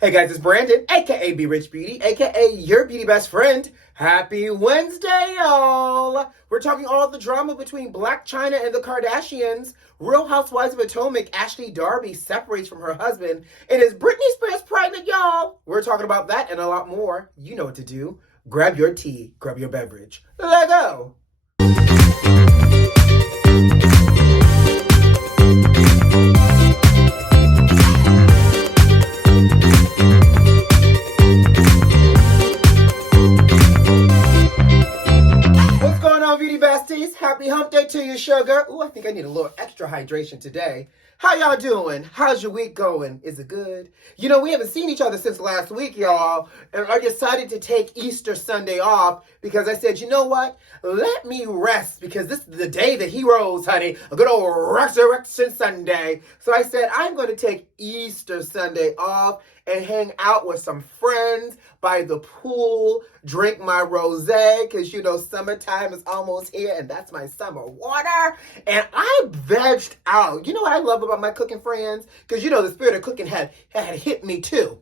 Hey guys, it's Brandon, aka B.Rich Beauty, aka your beauty best friend. Happy Wednesday, y'all! We're talking all the drama between BLAC CHYNA and the Kardashians. Real Housewives of Potomac, Ashley Darby separates from her husband. And is Britney Spears pregnant, y'all? We're talking about that and a lot more. You know what to do. Grab your tea, grab your beverage. Let go! Beauty Besties, happy hump day to you, sugar. Ooh, I think I need a little extra hydration today. How y'all doing? How's your week going? Is it good? You know, we haven't seen each other since last week, y'all, and I decided to take Easter Sunday off because I said, you know what? Let me rest because this is the day that he rose, honey. A good old Resurrection Sunday. So I said, I'm going to take Easter Sunday off and hang out with some friends by the pool, drink my rosé, because, you know, summertime is almost here, and that's my summer water. And I vegged out. You know what I love about my cooking friends? Because, you know, the spirit of cooking had hit me, too.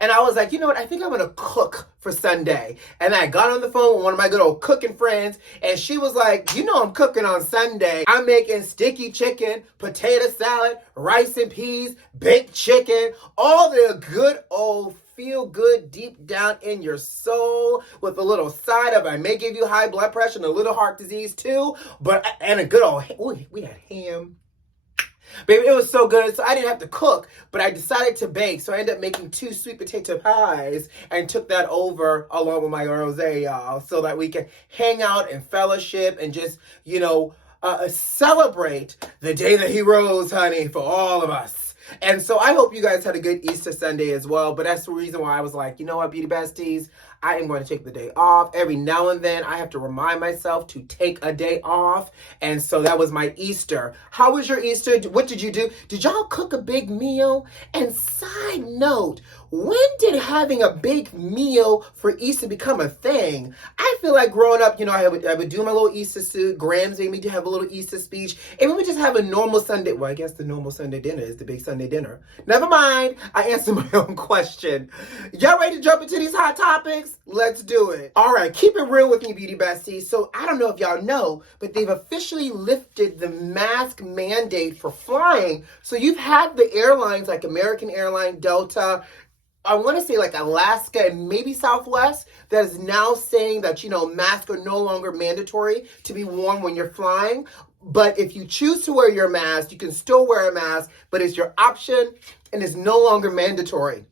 And I was like, you know what? I think I'm going to cook for Sunday. And I got on the phone with one of my good old cooking friends. And she was like, you know I'm cooking on Sunday. I'm making sticky chicken, potato salad, rice and peas, baked chicken. All the good old feel good deep down in your soul with a little side of, I may give you high blood pressure and a little heart disease too. And a good old, we had ham. Baby, it was so good. So I didn't have to cook, but I decided to bake. So I ended up making 2 sweet potato pies and took that over along with my rosé, y'all, so that we can hang out and fellowship and just, you know, celebrate the day that he rose, honey, for all of us. And so I hope you guys had a good Easter Sunday as well. But that's the reason why I was like, you know what, Beauty Besties, I am going to take the day off. Every now and then I have to remind myself to take a day off. And so that was my Easter. How was your Easter? What did you do? Did y'all cook a big meal? And side note, when did having a big meal for Easter become a thing? I feel like growing up, you know, I would do my little Easter suit. Grams made me to have a little Easter speech. And we would just have a normal Sunday. Well, I guess the normal Sunday dinner is the big Sunday dinner. Never mind. I answered my own question. Y'all ready to jump into these hot topics? Let's do it. All right, keep it real with me, Beauty Besties. So I don't know if y'all know, but they've officially lifted the mask mandate for flying. So you've had the airlines like American Airlines, Delta, I want to say like Alaska and maybe Southwest, that is now saying that, you know, masks are no longer mandatory to be worn when you're flying. But if you choose to wear your mask, you can still wear a mask, but it's your option and it's no longer mandatory.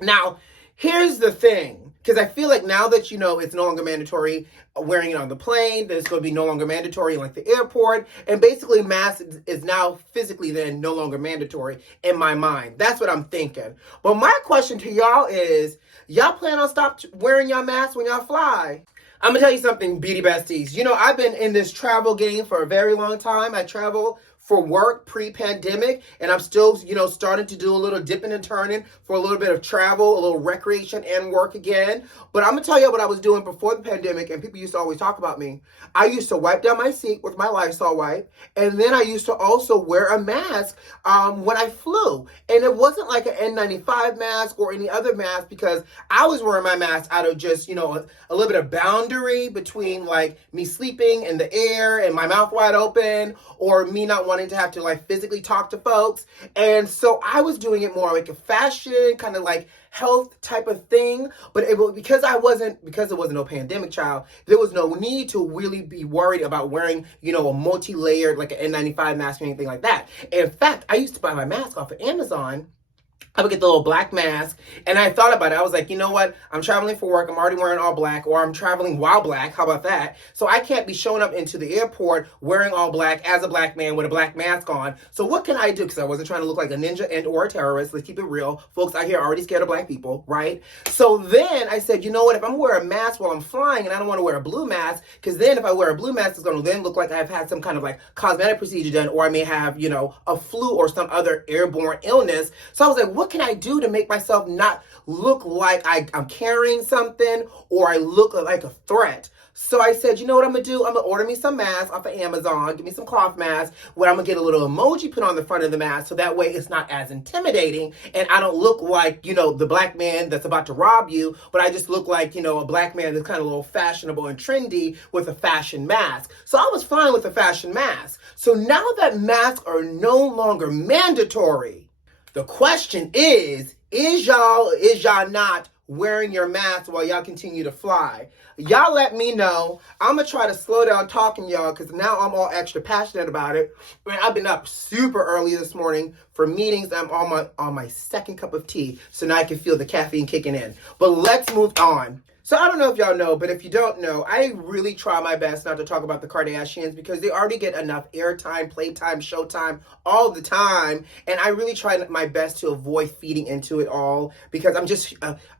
Now, here's the thing. Because I feel like now that, you know, it's no longer mandatory wearing it on the plane, that it's going to be no longer mandatory in like the airport. And basically mask is now physically then no longer mandatory in my mind. That's what I'm thinking. But my question to y'all is, y'all plan on stop wearing y'all masks when y'all fly? I'm going to tell you something, Beauty Besties. You know, I've been in this travel game for a very long time. I travel for work pre-pandemic, and I'm still, you know, starting to do a little dipping and turning for a little bit of travel, a little recreation and work again. But I'm gonna tell you what I was doing before the pandemic, and people used to always talk about me. I used to wipe down my seat with my Lysol wipe, and then I used to also wear a mask when I flew. And it wasn't like an N95 mask or any other mask, because I was wearing my mask out of just, you know, a little bit of boundary between like me sleeping in the air and my mouth wide open, or me not wanting to have to like physically talk to folks. And so I was doing it more like a fashion, kind of like health type of thing. But it was because it wasn't no pandemic, child, there was no need to really be worried about wearing, you know, a multi-layered like an N95 mask or anything like that. In fact, I used to buy my mask off of Amazon. I would get the little black mask, and I thought about it. I was like, you know what? I'm traveling for work. I'm already wearing all black, or I'm traveling while black. How about that? So I can't be showing up into the airport wearing all black as a black man with a black mask on. So what can I do? Because I wasn't trying to look like a ninja and or a terrorist. Let's keep it real. Folks out here are already scared of black people, right? So then I said, you know what? If I'm wearing a mask while I'm flying, and I don't want to wear a blue mask, because then if I wear a blue mask, it's going to then look like I've had some kind of like cosmetic procedure done, or I may have, you know, a flu or some other airborne illness. So I was like, what can I do to make myself not look like I'm carrying something, or I look like a threat? So I said, you know what I'm going to do? I'm going to order me some masks off of Amazon. Give me some cloth masks where I'm going to get a little emoji put on the front of the mask so that way it's not as intimidating and I don't look like, the black man that's about to rob you, but I just look like, a black man that's kind of a little fashionable and trendy with a fashion mask. So I was fine with the fashion mask. So now that masks are no longer mandatory, the question is y'all not wearing your mask while y'all continue to fly? Y'all let me know. I'm gonna try to slow down talking, y'all, because now I'm all extra passionate about it. Man, I've been up super early this morning for meetings. I'm on my second cup of tea, so now I can feel the caffeine kicking in. But let's move on. So I don't know if y'all know, but if you don't know, I really try my best not to talk about the Kardashians because they already get enough airtime, playtime, showtime all the time. And I really try my best to avoid feeding into it all because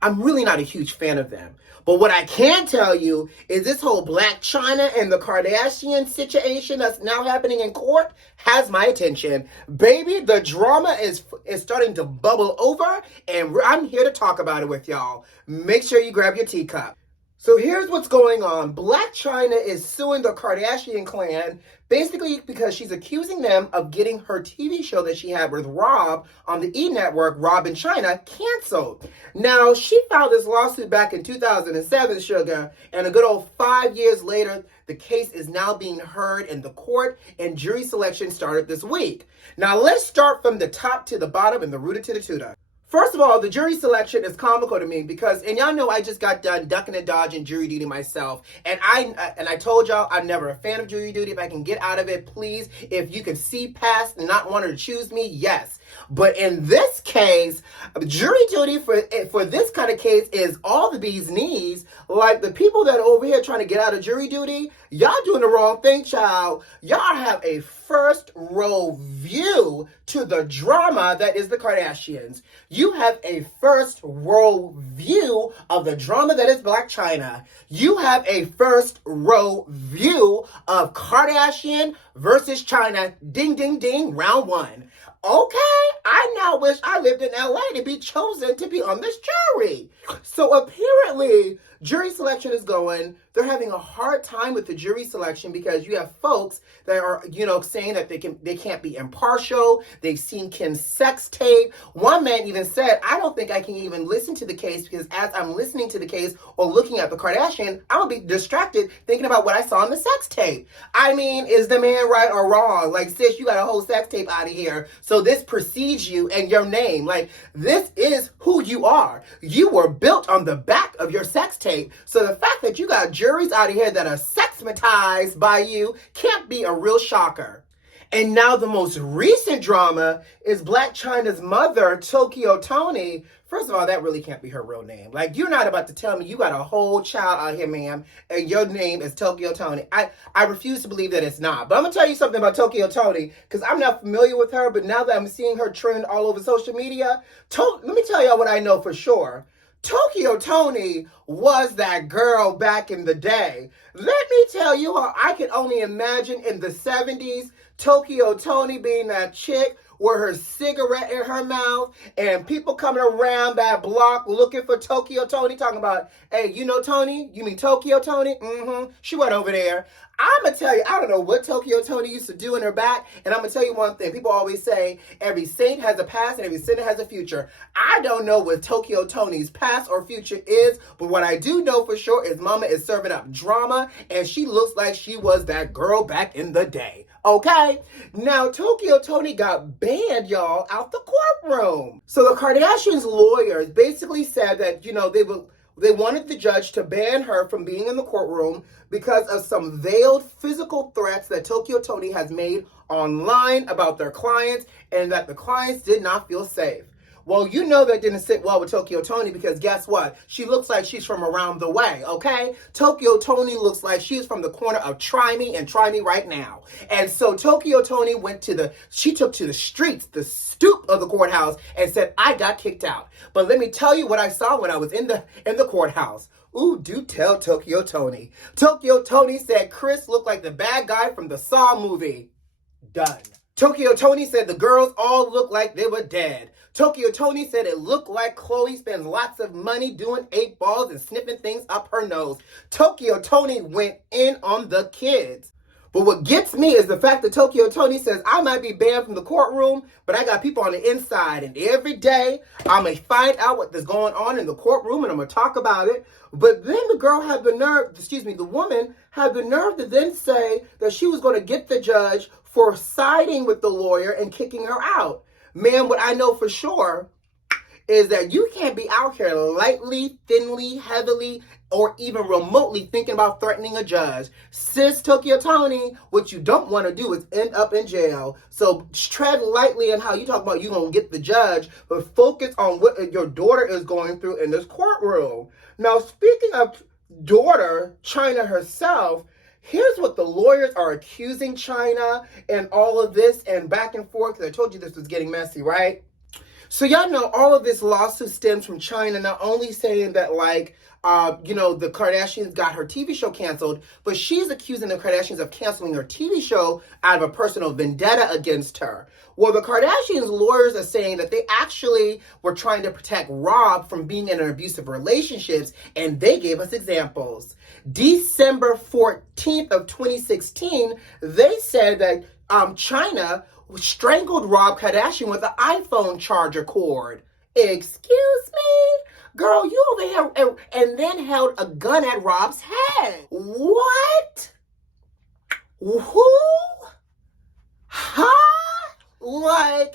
I'm really not a huge fan of them. But what I can tell you is this whole BLAC CHYNA and the Kardashian situation that's now happening in court has my attention. Baby, the drama is starting to bubble over, and I'm here to talk about it with y'all. Make sure you grab your teacup. So here's what's going on. BLAC CHYNA is suing the Kardashian clan basically because she's accusing them of getting her TV show that she had with Rob on the E! Network, Rob and China, canceled. Now, she filed this lawsuit back in 2007, sugar, and a good old 5 years later, the case is now being heard in the court, and jury selection started this week. Now, let's start from the top to the bottom and the rooter to the tutor. First of all, the jury selection is comical to me because, and y'all know I just got done ducking and dodging jury duty myself. And I told y'all I'm never a fan of jury duty. If I can get out of it, please. If you can see past and not wanting to choose me, yes. But in this case, jury duty for this kind of case is all the bee's knees. Like the people that are over here trying to get out of jury duty, y'all doing the wrong thing, child. Y'all have a first row view to the drama that is the Kardashians. You have a first row view of the drama that is BLAC CHYNA. You have a first row view of Kardashian versus China. Ding, ding, ding, round one. Okay, I now wish I lived in LA to be chosen to be on this jury. So apparently, jury selection is going. They're having a hard time with the jury selection because you have folks that are, saying that they can't be impartial. They've seen Kim's sex tape. One man even said, I don't think I can even listen to the case because as I'm listening to the case or looking at the Kardashian, I'm going to be distracted thinking about what I saw in the sex tape. I mean, is the man right or wrong? Like, sis, you got a whole sex tape out of here. So this precedes you and your name. Like, this is who you are. You were built on the back of your sex tape. So the fact that you got juries out of here that are sexmatized by you can't be a real shocker. And now the most recent drama is BLAC CHYNA's mother, Tokyo Toni. First of all, that really can't be her real name. Like, you're not about to tell me you got a whole child out here, ma'am, and your name is Tokyo Toni. I refuse to believe that it's not. But I'm going to tell you something about Tokyo Toni, because I'm not familiar with her, but now that I'm seeing her trend all over social media, let me tell y'all what I know for sure. Tokyo Toni was that girl back in the day. Let me tell you how I can only imagine in the 70s, Tokyo Toni being that chick with her cigarette in her mouth and people coming around that block looking for Tokyo Toni talking about, hey, you know Toni? You mean Tokyo Toni? Mm-hmm. She went over there. I'm going to tell you, I don't know what Tokyo Toni used to do in her back, and I'm going to tell you one thing. People always say, every saint has a past and every sinner has a future. I don't know what Tokyo Toni's past or future is, but what I do know for sure is mama is serving up drama, and she looks like she was that girl back in the day. Okay? Now, Tokyo Toni got banned, y'all, out the courtroom. So the Kardashians lawyers basically said that, they wanted the judge to ban her from being in the courtroom because of some veiled physical threats that Tokyo Toni has made online about their clients and that the clients did not feel safe. Well, you know that didn't sit well with Tokyo Toni because guess what? She looks like she's from around the way, okay? Tokyo Toni looks like she's from the corner of Try Me and Try Me Right Now. And so Tokyo Toni she took to the streets, the stoop of the courthouse and said, I got kicked out. But let me tell you what I saw when I was in the courthouse. Ooh, do tell Tokyo Toni. Tokyo Toni said Chris looked like the bad guy from the Saw movie. Done. Tokyo Toni said the girls all looked like they were dead. Tokyo Toni said it looked like Khloe spends lots of money doing 8 balls and sniffing things up her nose. Tokyo Toni went in on the kids. But what gets me is the fact that Tokyo Toni says, I might be banned from the courtroom, but I got people on the inside. And every day, I'm going to find out what is going on in the courtroom, and I'm going to talk about it. But then the woman had the nerve to then say that she was going to get the judge for siding with the lawyer and kicking her out. Man, what I know for sure is that you can't be out here lightly, thinly, heavily, or even remotely thinking about threatening a judge. Sis Tokyo Toni, what you don't want to do is end up in jail. So tread lightly on how you talk about you going to get the judge, but focus on what your daughter is going through in this courtroom. Now, speaking of daughter, China herself, here's what the lawyers are accusing China and all of this and back and forth, because I told you this was getting messy, right? So y'all know all of this lawsuit stems from China not only saying that, the Kardashians got her TV show canceled, but she's accusing the Kardashians of canceling her TV show out of a personal vendetta against her. Well, the Kardashians lawyers are saying that they actually were trying to protect Rob from being in an abusive relationships, and they gave us examples. December 14th of 2016, they said that China strangled Rob Kardashian with an iPhone charger cord. Excuse me? Girl, you over here and then held a gun at Rob's head. What? Who? Huh?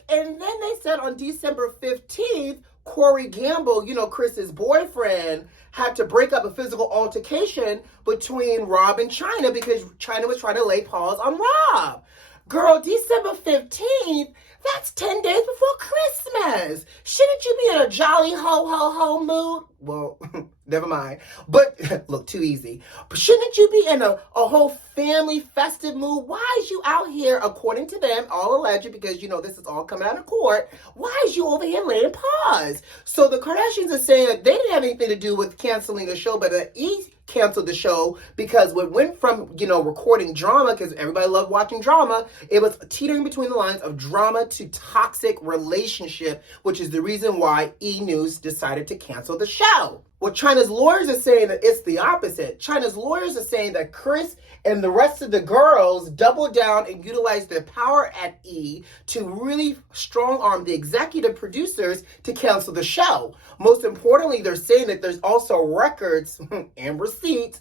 And then they said on December 15th, Corey Gamble, Chris's boyfriend, had to break up a physical altercation between Rob and China because China was trying to lay paws on Rob. Girl, December 15th, that's 10 days before Christmas. Shouldn't you be in a jolly ho mood? Well, never mind. But, look, too easy. But shouldn't you be in a whole family festive mood? Why is you out here, according to them, all alleged, because, this is all coming out of court, why is you over here laying paws? So the Kardashians are saying that they didn't have anything to do with canceling the show, but that he canceled the show because what went from, recording drama, because everybody loved watching drama, it was teetering between the lines of drama to toxic relationship, which is the reason why E! News decided to cancel the show. Well, China's lawyers are saying that it's the opposite. China's lawyers are saying that Chris and the rest of the girls doubled down and utilized their power at E! to really strong-arm the executive producers to cancel the show. Most importantly, they're saying that there's also records and receipts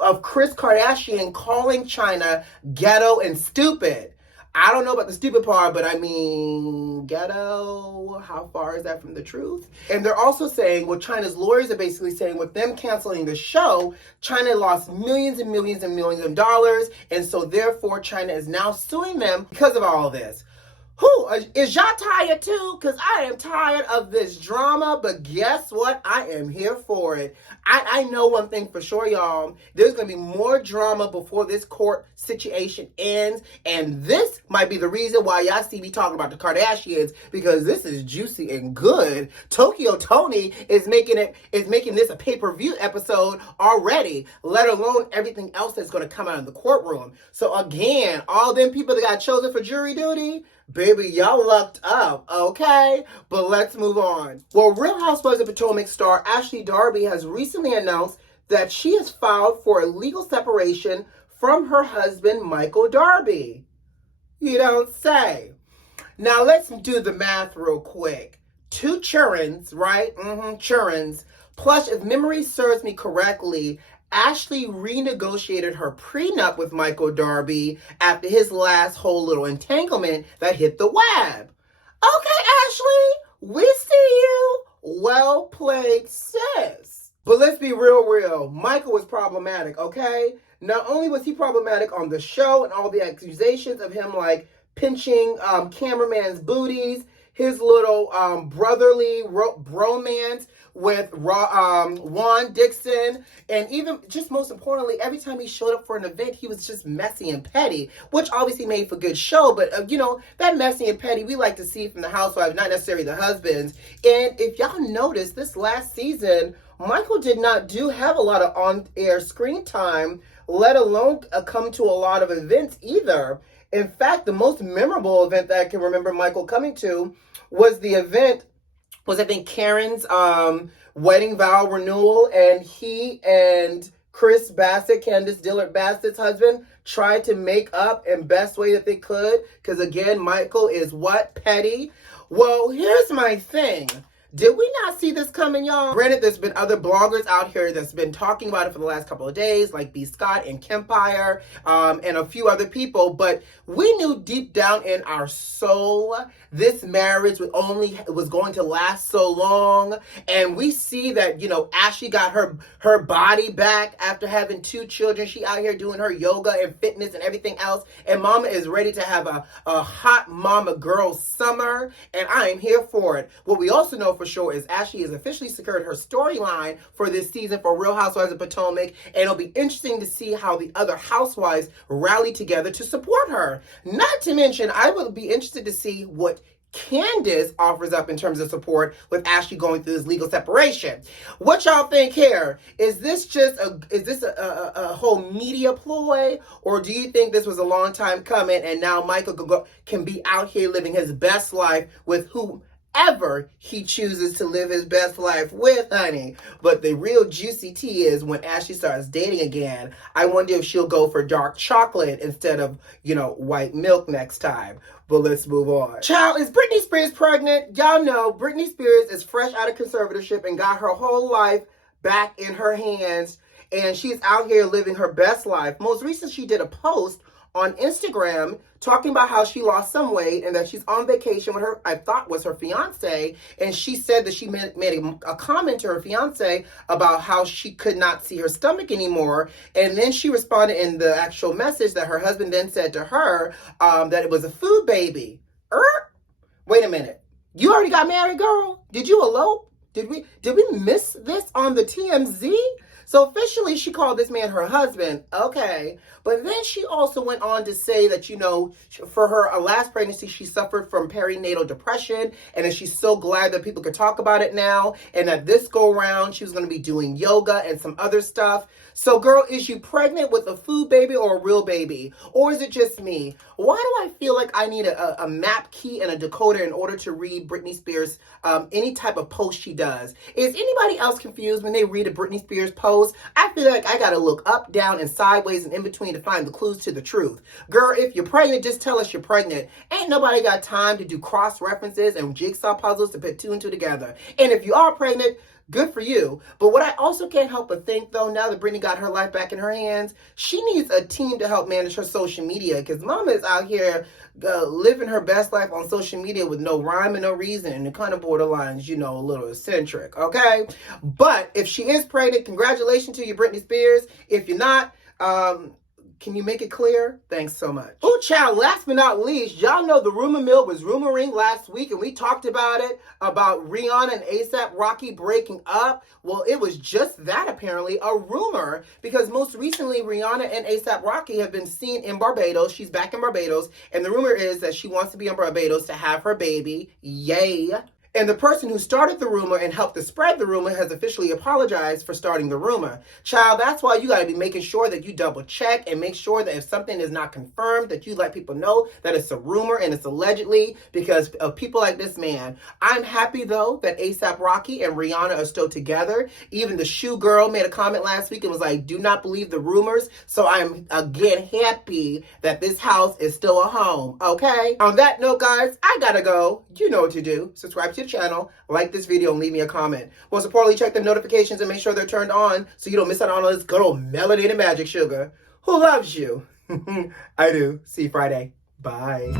of Kris Kardashian calling China ghetto and stupid. I don't know about the stupid part, but I mean, ghetto, how far is that from the truth? And they're also saying, what China's lawyers are basically saying, with them canceling the show, China lost millions and millions and millions of dollars, and so therefore China is now suing them because of all of this. Is y'all tired too? Because I am tired of this drama, but guess what? I am here for it. I know one thing for sure, y'all. There's going to be more drama before this court situation ends, and this might be the reason why y'all see me talking about the Kardashians, because this is juicy and good. Tokyo Toni is making this a pay-per-view episode already, let alone everything else that's going to come out of the courtroom. So again, all them people that got chosen for jury duty, baby, y'all lucked up, okay? But let's move on. Well, Real Housewives of Potomac star Ashley Darby has recently announced that she has filed for a legal separation from her husband, Michael Darby. You don't say. Now, let's do the math real quick. 2 churns, right? Churns. Plus, if memory serves me correctly, Ashley renegotiated her prenup with Michael Darby after his last whole little entanglement that hit the web. Okay, Ashley, we see you. Well played, sis. But let's be real. Michael was problematic, okay? Not only was he problematic on the show and all the accusations of him, pinching cameraman's booties, his little brotherly bromance with Juan Dixon, and even just most importantly, every time he showed up for an event, he was just messy and petty, which obviously made for good show, but that messy and petty we like to see from the housewives, not necessarily the husbands. And if y'all noticed, this last season, Michael did not have a lot of on-air screen time, let alone come to a lot of events either. In fact, the most memorable event that I can remember Michael coming to was the event was, I think, Karen's wedding vow renewal, and he and Chris Bassett, Candace Dillard Bassett's husband, tried to make up in best way that they could, because again, Michael is what? Petty. Well, here's my thing. Did we not see this coming, y'all? Granted, there's been other bloggers out here that's been talking about it for the last couple of days, like B. Scott and Kempire, and a few other people, but we knew deep down in our soul this marriage was going to last so long, and we see that, you know, Ashley got her body back after having 2 children. She out here doing her yoga and fitness and everything else, and mama is ready to have a hot mama girl summer, and I am here for it. What we also know for sure is Ashley has officially secured her storyline for this season for Real Housewives of Potomac, and it'll be interesting to see how the other housewives rally together to support her. Not to mention, I will be interested to see what Candace offers up in terms of support with Ashley going through this legal separation. What y'all think here? Is this just a whole media ploy, or do you think this was a long time coming and now Michael can be out here living his best life with whoever he chooses to live his best life with, honey? But the real juicy tea is when Ashley starts dating again, I wonder if she'll go for dark chocolate instead of, you know, white milk next time. But let's move on. Child, is Britney Spears pregnant? Y'all know Britney Spears is fresh out of conservatorship and got her whole life back in her hands, and she's out here living her best life. Most recently, she did a post on Instagram talking about how she lost some weight and that she's on vacation with her, I thought was her fiance, and she said that she made a comment to her fiance about how she could not see her stomach anymore, and then she responded in the actual message that her husband then said to her that it was a food baby. Wait a minute. You already got married, girl? Did you elope? Did we miss this on the TMZ? So officially, she called this man her husband. Okay. But then she also went on to say that, you know, for her last pregnancy, she suffered from perinatal depression, and that she's so glad that people could talk about it now, and that this go around, she was going to be doing yoga and some other stuff. So, girl, is you pregnant with a food baby or a real baby? Or is it just me? Why do I feel like I need a map key and a decoder in order to read Britney Spears' any type of post she does? Is anybody else confused when they read a Britney Spears post? I feel like I got to look up, down, and sideways and in between to find the clues to the truth. Girl, if you're pregnant, just tell us you're pregnant. Ain't nobody got time to do cross references and jigsaw puzzles to put 2 and 2 together. And if you are pregnant, good for you. But what I also can't help but think, though, now that Britney got her life back in her hands, she needs a team to help manage her social media, because mama is out here living her best life on social media with no rhyme and no reason, and the kind of borderlines, you know, a little eccentric, okay? But if she is pregnant, congratulations to you, Britney Spears. If you're not, can you make it clear? Thanks so much. Oh, child, last but not least, y'all know the rumor mill was rumoring last week, and we talked about it, about Rihanna and A$AP Rocky breaking up. Well, it was just that, apparently, a rumor, because most recently, Rihanna and A$AP Rocky have been seen in Barbados. She's back in Barbados, and the rumor is that she wants to be in Barbados to have her baby. Yay. And the person who started the rumor and helped to spread the rumor has officially apologized for starting the rumor. Child, that's why you got to be making sure that you double check and make sure that if something is not confirmed, that you let people know that it's a rumor and it's allegedly, because of people like this man. I'm happy, though, that A$AP Rocky and Rihanna are still together. Even the shoe girl made a comment last week and was like, do not believe the rumors. So I'm, again, happy that this house is still a home, okay? On that note, guys, I gotta go. You know what to do. Subscribe to the channel, like this video, and leave me a comment. Most importantly, check the notifications and make sure they're turned on so you don't miss out on all this good old melanated magic sugar. Who loves you? I do. See you Friday. Bye.